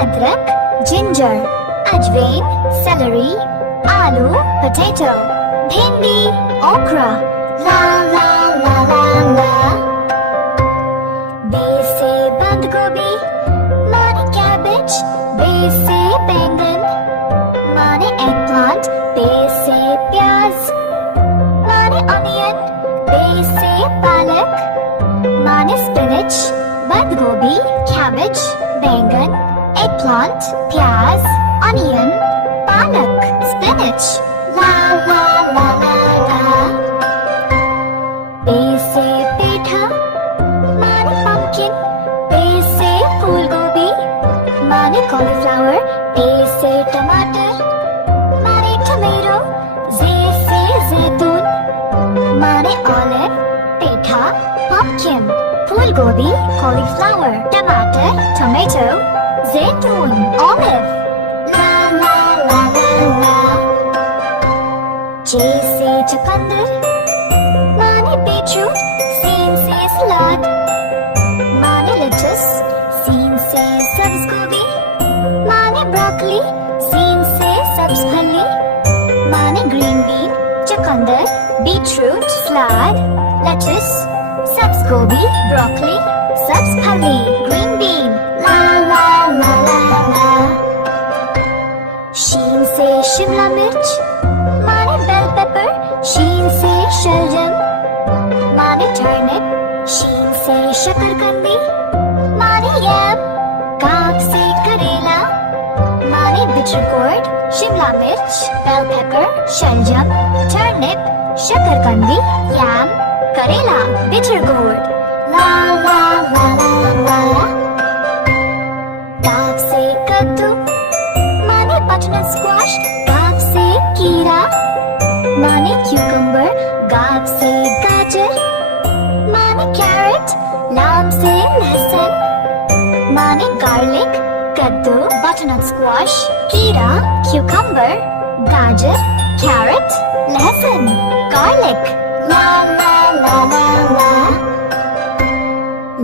अदरक, जिंजर, अजवाइन, celery, आलू, potato, भिंडी, okra, ला ला ला ला ला। बे से बंद गोभी, माने cabbage, बे से बैंगन, माने eggplant, बे से प्याज, माने onion, बे से पालक, माने spinach, बंद गोभी, cabbage, बैंगन, eggplant, प्याज, onion, पालक, spinach, ला ला ला ला ला। बे से पेठा, माने pumpkin, बे से फूल गोभी, माने cauliflower, बे से टमाटर, माने tomato, जे से जैतून, माने olive, पेठा, pumpkin, फूल गोभी, cauliflower, टमाटर, tomato, जैतून, olive, ला ला ला ला ला। जे से चुकंदर, माने beetroot, सीन से सलाद, माने lettuce, सीन से सब्ज गोभी, माने broccoli, सीन से सब्ज फली, माने green bean, चुकंदर, beetroot, सलाद, lettuce, सब्ज गोभी, broccoli, सब्ज फली, green bean, ला ला ला ला ला। शीन से शिमला मिर्च, माने bell pepper, शीन से शलजम, माने turnip, शीन से शकरकंदी, माने yam, काफ से करेला, माने bitter gourd, शिमला मिर्च, bell pepper, शलजम, turnip, शकरकंदी, yam, करेला, bitter gourd, ला ला ला ला ला। काफ से कद्दू, माने butternut squash, काफ से कीरा, माने cucumber, गाफ से गाजर, माने carrot, लाम से लहसुन, माने garlic, कद्दू, butternut squash, कीरा, cucumber, गाजर, carrot, लहसुन, garlic, ला ला ला ला ला।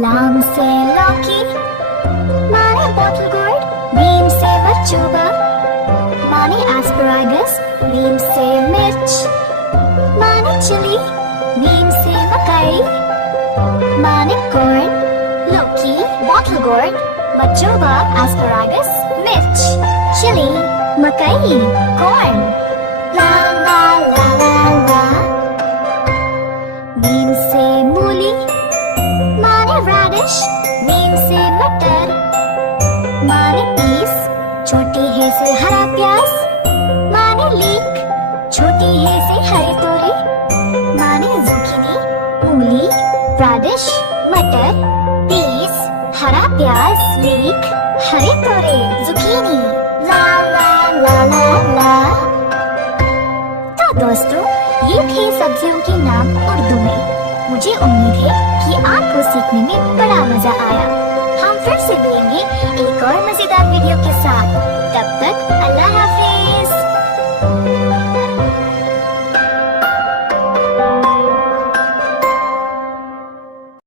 लाम से लौकी, माने bottle gourd, नीम से मरचूबा, माने asparagus, नीम से मिर्च, माने chili, नीम से मकई, माने corn, लौकी, bottle gourd, मरचूबा, asparagus, मिर्च, chili, मकई, corn, ला ला ला ला ला। नीम से मूली, माने radish, नीम से मटर, माने peas, छोटी है से हरा प्याज, माने leek, छोटी है से हरी तोरी, माने zucchini, मूली, radish, मटर, peas, हरा प्याज, leek, हरी तोरी, zucchini, ला ला ला ला ला। तो दोस्तों, ये थे सब्जियों के नाम उर्दू में। मुझे उम्मीद है कि आपको सीखने में